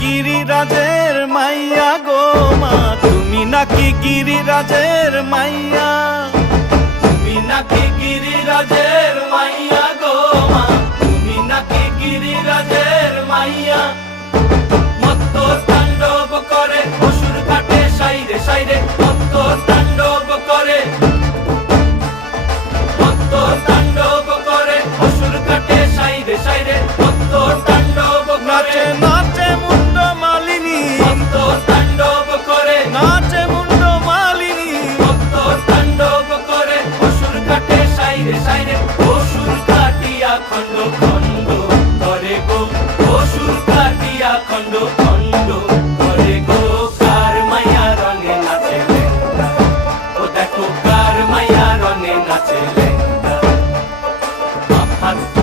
গিরিরাজের মাইয়া গো মা, তুমি নাকি গিরিরাজের মাইয়া, তুমি নাকি গিরিরাজের মাইয়া গো মা, তুমি নাকি গিরিরাজের মাইয়া। মত্ত তাণ্ডব করে অসুর কাটে সাইরে সাইরে, মত্ত তাণ্ডব করে, মত্ত তাণ্ডব করে অসুর কাটে সাইরে সাইরে, মত্ত তাণ্ডব করে। নাচে মুন্ড মালিনী, মত্ত তাণ্ডব করে, নাচে মুন্ড মালিনী, মত্ত তাণ্ডব করে অসুর কাটে সাইরে সাইরে, অসুর কাটিয়া খন্ড খন্ড